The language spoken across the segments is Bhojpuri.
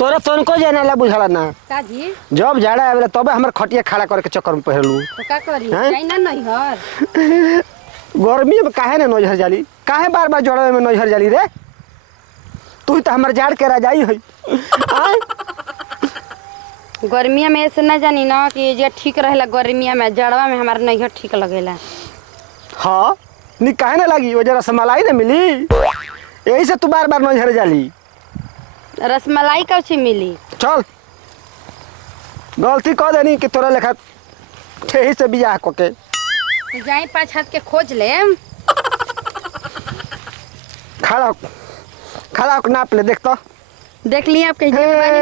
तोरा तनको जाने ला बुझला ना का जी जब जाड़ा आवेला तबे हमर खटिया खड़ा करके चक्कर में पहलू तो का करी हैं? जाई ना नहीं हर गर्मी में काहे ना नजर जाली काहे बार बार जड़वे में नजर जाली रे तू तो हमर जाड़ के राजाई है गर्मिया में ऐसे ना जानी ना कि जे ठीक रहेला गर्मिया में जड़वा में हमार नहीं ठीक लगेला। हाँ नी काहे ना लगी वो जरा रसमलाई ना मिली यही से तू बार बार नजर जाली रसमलाई कब से मिली? चल गलती कह देनी कि तोरा लेखा ठेही से बियाह कके तो जाई 5 हाथ के खोज ले। खड़ा होके नाप ले देख तो देख लिया आप कहीं जेब बानी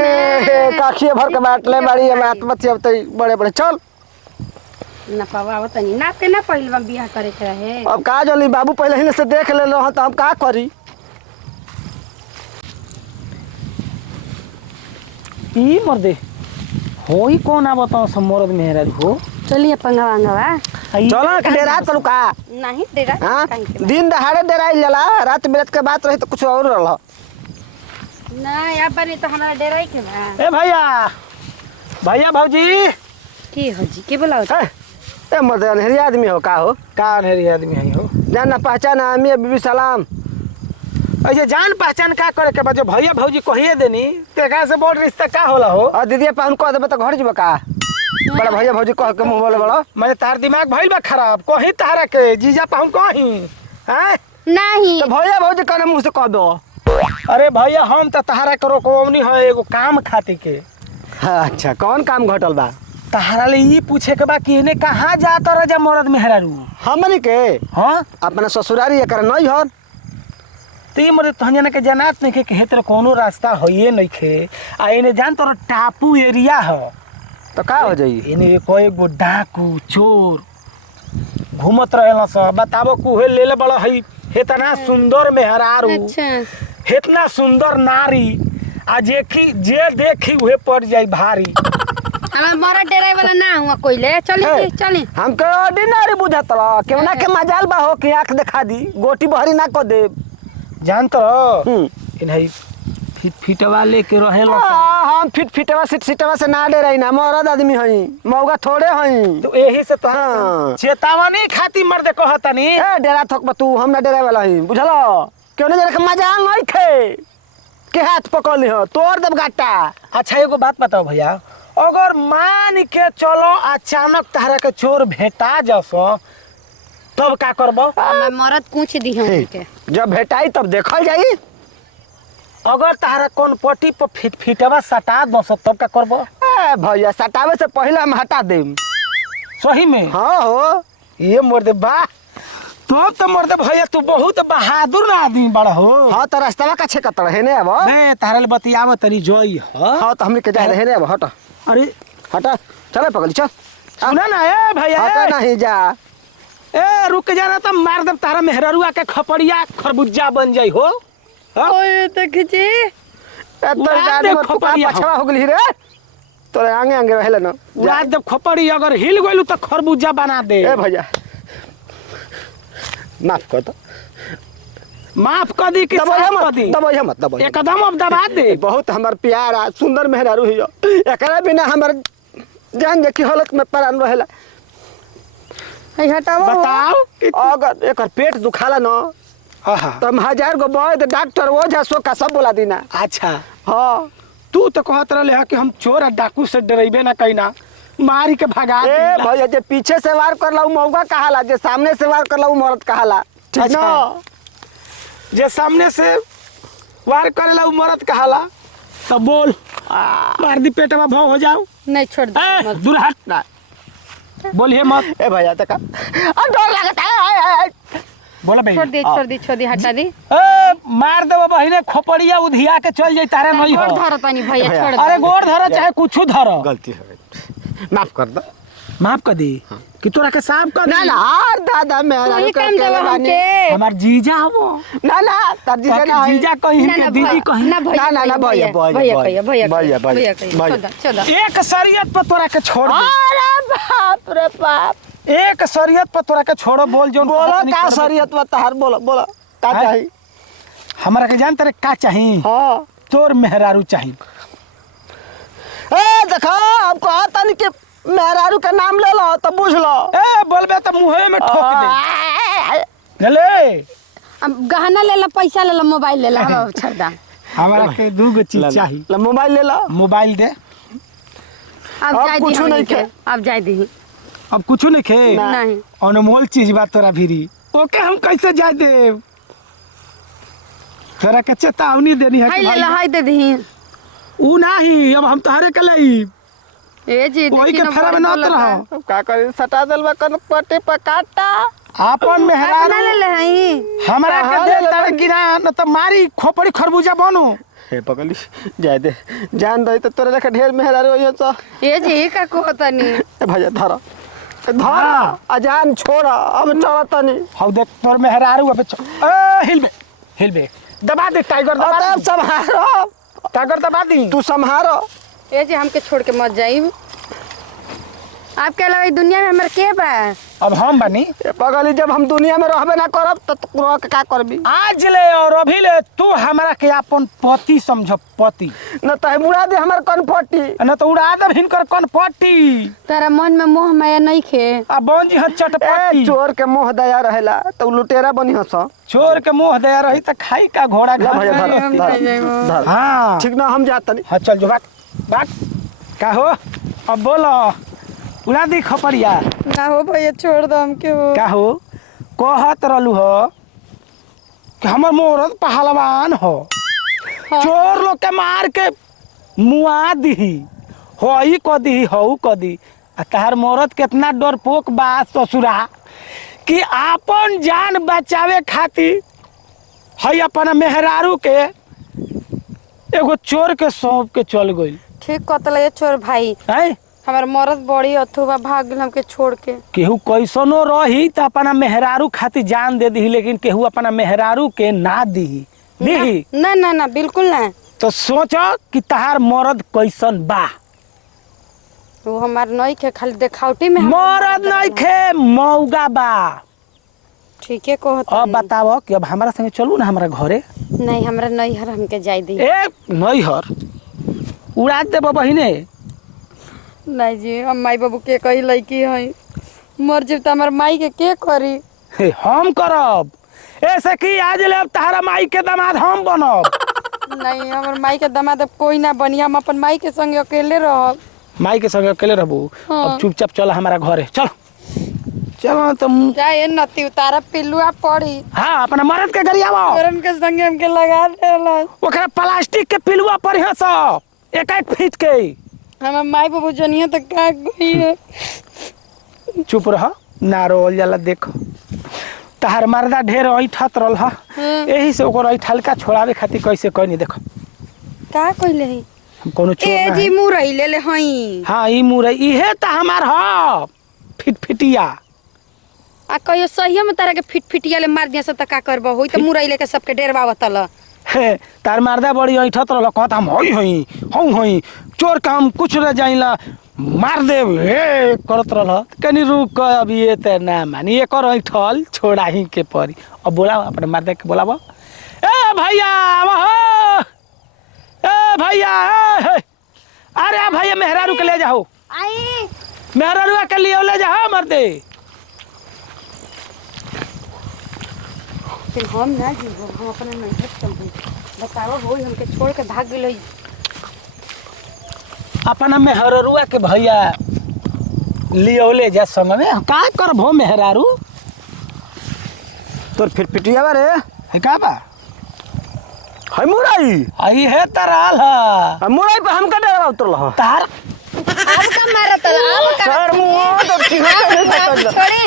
ना काखिए भर के बात ले बाड़ी हम आत्महत्या अब बड़े बड़े चल ना पावा तनी नाप के ना पहिलवा बियाह करे के रहे। अब का जल्दी बाबू पहले ही से देख ले लो तो हम का करी ई मर्दे होई कौन आ बताओ समरद मेहराज हो चलिए पंगवा अंगवा चलो के डेरा तलू का नहीं डेरा हां काहे के बा? दिन दहाड़े डेराई जाला रात बिरात के बात रही तो कुछ और रहल ना या बनी तो हमारा डेरा ही के बा। ए भैया भैया भौजी की हो जी के बोलाओ ए मर्द अनहरी आदमी हो का हो का अनहरी आदमी है हो जान पहचान अम्मी बीबी सलाम ऐसे जान पहचान का करे के बाद जो भैया भौजी कहिए देनी तेका से बड़ रिश्ता का होला हो और दीदी पाहुन कह देबे तो घर जीव का बड़ा भैया भौजी कह के मुंह बोले बड़ा मैंने तार दिमाग भइल बा खराब कहीं तारा के जीजा पाहुन कहीं हैं नहीं तो भैया भौजी कहने मुंह से कह दो अरे भैया हम तो तहारा के रोकवनी है एगो काम खातिर के अच्छा कौन काम घटल बा तहारा ले ई पूछे के बा कि इने कहां जात रजा मरद मेहरारू हमनी के हां अपना ससुरारी एकर नहीं हर ती मरे तहजना के जनात नहीं के हेतर कोनो रास्ता होइए नहीं खे आ इने जान तोर टापू एरिया ह तो का हो जाई इने कोई गो डाकू चोर घूमत रहेला सब बताबो कुहे लेले बड़ा है इतना सुंदर मेहरारू अच्छा इतना सुंदर नारी आ जे देखी उहे पड़ जाई भारी हमारा मोरा डेरा वाला ना हुआ कोई ले चली चली हमके ऑर्डिनरी बुझत रहा केवना के मजाल बा हो कि आंख दिखा दी गोटी बहरी ना को दे जान तो इन्हई फिटवा लेके रहेला हम फिटवा सीटवा से ना डे रही ना मरद आदमी हई मौगा थोड़े हई तो यही से तो हाँ। चेतावनी खाती मर्दे कहतनी ए डेरा थक तू हम ना डेरा वाला हई बुझलो क्यों नहीं के मजाल नहीं खे के हाथ पकड़ ली हो तोड़ देब गाटा अच्छा एगो बात बताओ भैया अगर मान के चलो अचानक तारा के चोर भेटा जसो तब का करबो मैं मरद कुछ दी हम के जब भेटाई तब देखल जाई अगर तारा कौन पट्टी पर फिटवा सटा दस तब का करबो ए भैया सटावे से पहले हम हटा देम सही में हाँ हो ये मर्दे बा तो मर्दे भैया तू बहुत बहादुर आदमी बड़ा हो हाँ तो रास्ता का छे कतड़ है ने अब मैं तारा ले बतियाव तरी जोई हाँ तो हमने के जाए रहे ने अब हट अरे हटा चले पकड़ चल सुना ना ए भैया हटा नहीं जा ए रुक जाना तो मार दे तारा मेहररुआ के खपड़िया खरबुज्जा बन जाई हो ओए तो खिची तो उड़ा गाड़ी दे में खोपड़िया पछवा हो गई रे तोरे आगे आगे रहले ना उड़ा जब खपड़ी अगर हिल गइलू तो खरबुज्जा बना दे ए भैया माफ कर दो माफ कर दी कि दबाइया साफ कर दी मत दबाइया मत दबाइया एकदम अब दबा दे बहुत हमार प्यारा सुंदर मेहरारू हियो एकरा बिना हमर जान जे की हालत में परान रहेला हटाओ बताओ अगर एकर पेट दुखाला ना आहा तो हम 1000 गो वैद्य डॉक्टर ओझा सोका सब बोला दीना अच्छा हाँ तू तो कहत रहे कि हम चोर आ डाकू से डरेबे ना कइना मारी के भगा ए देला। भैया जे पीछे से वार करला उ मौगा कहाला जे सामने से वार करला उ मर्द कहाला ठीक अच्छा। ना जे सामने से वार करेला उ मरद कहाला तो बोल मार दी पेटवा भाव हो जाओ नहीं छोड़ दे दूर हट ना बोलिए मत ए भैया तक डर लगता है बोला भाई छोड़ दी हटा दी ए मार देबो बहिने खोपड़िया उधिया के चल जाई तारे नहीं हो गोड़ धर तनी भैया छोड़ दे अरे गोड़ धर चाहे कुछ धर गलती हो गई माफ कर दो माफ कर दी कि तोरा के साफ कर ना दी ना और दादा मेरा वही काम देवा हमके हमार जीजा हो ना ना तर जीजा ना है। जीजा कहीं के दीदी कहीं ना भैया ना, ना, भैया, भैया भैया, भैया भैया, भैया, भैया। चल एक शरीयत पर तोरा के छोड़ दे अरे बाप रे बाप एक शरीयत पर तोरा के छोड़ो बोल जो बोलो का शरीयत बताहर बोलो बोलो का हाँ? चाहिए हमरा के जान तेरे का चाहिए हाँ तोर मेहरारू चाहिए देखो अब कहा तनी के मेहरारू का नाम ले लो तो बुझ लो। ए बोलबे तो मुंहे में ठोक दे ले। अब गहना ले ला, पैसा ले ला, मोबाइल ले ला। हम छरदा हमरा के 2 चीज चाहिए। ले मोबाइल ले लो। मोबाइल दे। अब अब जाय दी, कुछो नहीं खे। अब जाय दी अब कुछ नहीं खे। नहीं। अनमोल चीज बा तोरा भीरी, ओके हम कैसे जाय दे? तोरा के चेतावनी देनी है हाय कि ले ला, भाई हाय दे दी। ऊ नहीं, अब हम तोहरे के लई ए जी वही के फेरा में नत रहो। अब का करी सटा देलबा कन पटे पकाटा। आपन मेहरारू ना ले ले हई। हमरा के हाँ, दे ले ले। तारे गिरा न त मारी खोपड़ी खरबूजा बनो। हे पकली जाय दे, जान दई तो तोरे लेखा ढेर मेहरारू होइए तो। ए जी का कहतनी। ए भैया धर धर अजान छोड़ अब चल तनी। हौ देख तोर मेहरारू अब ए हिलबे दबा दे टाइगर, दबा अब दे संभारो, टाइगर, दबा दी। तू संभारो। ए जी हमके छोड़ के मत जाई। आपके अलावा ई दुनिया में हमर के बा? अब हम बनी ए पगली जब हम दुनिया में रहबे ना करब तो तू रह के का करबी? आज ले और अभी ले तू हमरा के अपन पति समझ, पति न त मुड़ा दे हमर कन फटी। न तो उड़ा दे हिनकर कन पट्टी। तारा मन में मोह माया नहीं खे। आ बन जी ए चटपटी। चोर के मोह दया रहेला तो लुटेरा बनी हस। चोर के मुंह दे रही त खाई का घोड़ा ले भैया घास धर में। धर धर। हाँ ठीक ना हम जात तनी। हाँ चल जो बात का हो। अब बोलो उड़ा दी खपरिया ना हो भैया, छोड़ दो हमके। हो का हो। कहत रहलू हो कि हमर मोरत पहलवान हो। हाँ। चोर लोग के मार के मुआ दी हो, ई क दी हो क दी। आ तहार मोरत कितना डरपोक बा ससुरा कि आपन जान बचावे खातिर है अपन मेहरारू के एगो चोर के सौंप के चल गइल। ठीक कहतला ये चोर भाई। है हमार मरद बड़ी अथुबा, भाग गेल हमके छोड़ के। केहू कैसनो रही त अपना मेहरारू खातिर जान दे दी, लेकिन केहू अपना मेहरारू के ना दी दी। ना ना ना बिल्कुल ना। तो सोच कि तहार मरद कैसन बा। वो हमार नहीं के, खाली देखावटी में मरद नहीं खे, मौगा बा। ठीक है कहत। अब बताओ कि अब हमारा संगे चलू ना हमारा घरे। नहीं हमरा नहीं हर हमके जाय दी। ए नैहर उड़ा दे बहिने। नहीं जी हम माई बाबू के कही लड़की है, मर जीव तो हमार माई के करी। हे हम करब ऐसे कि आज ले अब तहारा माई के दामाद हम बनब। नहीं हमार माई के दामाद अब कोई ना बनी, हम अपन माई के संगे अकेले रहब। माई के संगे अकेले रहबू। हाँ। अब चुपचाप चल हमारा घरे, चल चलो तुम। जाए नती उतारा पिलुआ पड़ी हाँ अपना मरद के गरिया गरम के संगे हमके लगा देला। ओकरा प्लास्टिक के पिलुआ पर है सब एक एक फीट के। हमार माई बाबू जनिया तो का गई है। चुप रह ना रोल जाला। देखो तहार मर्दा ढेर ऐठत रहल ह, यही से ओकर ऐठलका छोड़ावे खातिर कैसे कहनी। देखो का कहले है? हम कोनो चोर ए ना जी है। मुरई ले ले हई। हाँ ई मुरई इहे त हमार ह फिटफिटिया। आ कहियो सहियो में तारा के फिटफिटिया ले मार दिया सब त का करबो? होई त मुरई लेके सबके डेरवावतल। हे तार मर्दा बड़ी ऐठत रहल, कहत हम हई हई हऊ हई चोर काम कुछ रह जाइला मार दे हे करत रहल। कनी रुक अब ये त ना मानी एकर ऐठल छोड़ाही के परी। अब बोला अपने मर्दा के बोलाबो। ए भैया आवा, ए भैया अरे भैया मेहरारू के ले जाओ। आई मेहरारू के लिए ले जाओ मर्दे। फिर हम ना जीवो, हम अपने नहीं चलबो। बताओ होई हमके छोड़ के भाग गेल। अपना मेहरारुआ के भैया लियो ले जा संग में। का करबो मेहरारू तोर फिटफिटिया बा रे। है का बा है मुरई। आई है तराल ह आ मुरई पे हमका डरवा उतरल ह। तार अब का मारत अब का सर मुंह तो ठीक है। छोड़े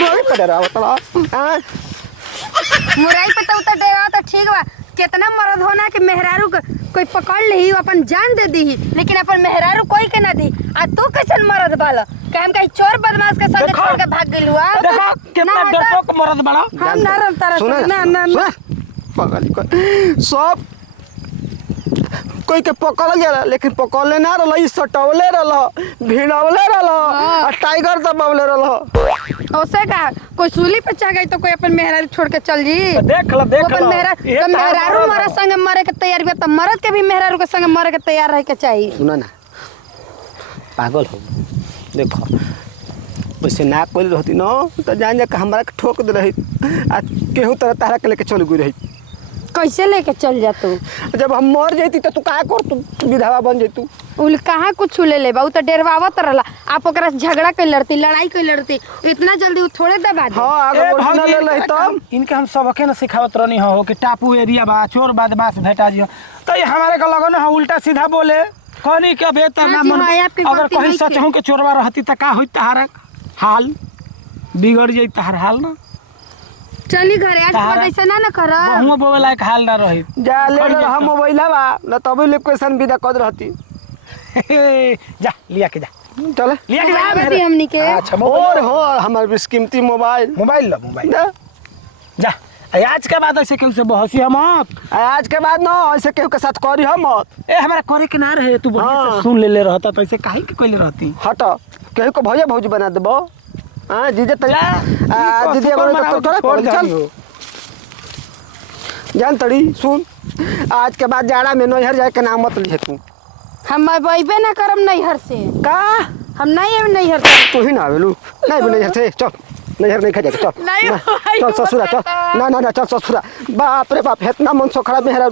मुरई पे डरवा उतरल। हां मुरई पे तो उतर देवा तो ठीक बा। कितना मर्द होना कि मेहरारू के कोई पकड़ ली अपन जान दे दी, लेकिन अपन मेहरारू कोई के ना दी। आ तू कैसन मर्द बाला? काम कहीं चोर बदमाश के संग देखो। छोड़ के भाग गेलू। देखो कितना डरपोक मरद बड़ा। हम ना रम तारा सुना ना ना ना। पकड़ सब कोई के पकड़ गया, लेकिन पकड़ले ना रहल, ई सटवले रहल, भिड़वले रहल, आ टाइगर दबावले रहल। ओसे का कोई सूली पे चढ़ गई तो कोई अपन मेहरारू छोड़ के चल जी? देख लो देख लो। तो मेहरारू मरे संग मरे के तैयार बा, तो मर्द के भी मेहरारू के संग मरे के तैयार रहे के चाहिए। सुना ना पागल हो देखो वैसे ना कोई रहती न तो जान जा के हमारा के ठोक दे रही आ केहू तरह तारा के लेके चल गई रही कैसे लेके चल जा तू जब हम मर जैती तो तू का कर तू विधवा बन जैतू उल कहाँ कुछ ले ले उ तो डेरवावत रहला आप ओकरा से झगड़ा कर लड़ती लड़ाई कर लड़ती इतना जल्दी उ थोड़े दबा दे हाँ आगे ए, बढ़ना भौजी, ले रही तब इनके हम सबके न सिखावत रहनी हो कि टापू एरिया बा चोर बदमाश भेटा जियो तो ये हमारे का लगन है उल्टा सीधा बोले कहनी के बेहतर ना हाँ जी, मन हाँ, आपकी अगर गलती कहीं नहीं सच के। हूं के चोरवा रहती त का होई तहारा हाल बिगड़ जाई तहार हाल ना चली घरे आज तारा- बाद ऐसा ना कर बहुआ बोले लायक हाल ना रही जा ले रहा मोबाइल बा न तभी लोकेशन विदा कर रहती जा लिया के जा चले लिया के जा आवे मेरे। दी हमनी के। अच्छा मोबाइल और हो हमारे बेशकीमती मोबाइल मोबाइल लो मोबाइल ना जा आज के बाद ऐसे केहू से बहसी हम आज के बाद ना ऐसे केहू के साथ करी हम मत ए हमारा करे के ना रहे तू बढ़िया हाँ। से सुन ले रहता तो ऐसे काहे के कोइले रहती हट केहू को भैया भौजी बना देबो हां जीजे जा दीदी अगर तो तोरा छोड़ चल जानी जान तड़ी सुन आज के बाद जाड़ा में नैहर जाए के नाम मत लिए तू हम बैबे ना करम नैहर से का हम नहीं आवे नैहर से तू ही ना आवेलू नहीं भी नैहर से चल नैहर नहीं खा जाके चल नहीं ना, भाई, चल ससुरा चल ना ना ना चल ससुरा बाप रे बाप इतना मन सोखड़ा मेहरा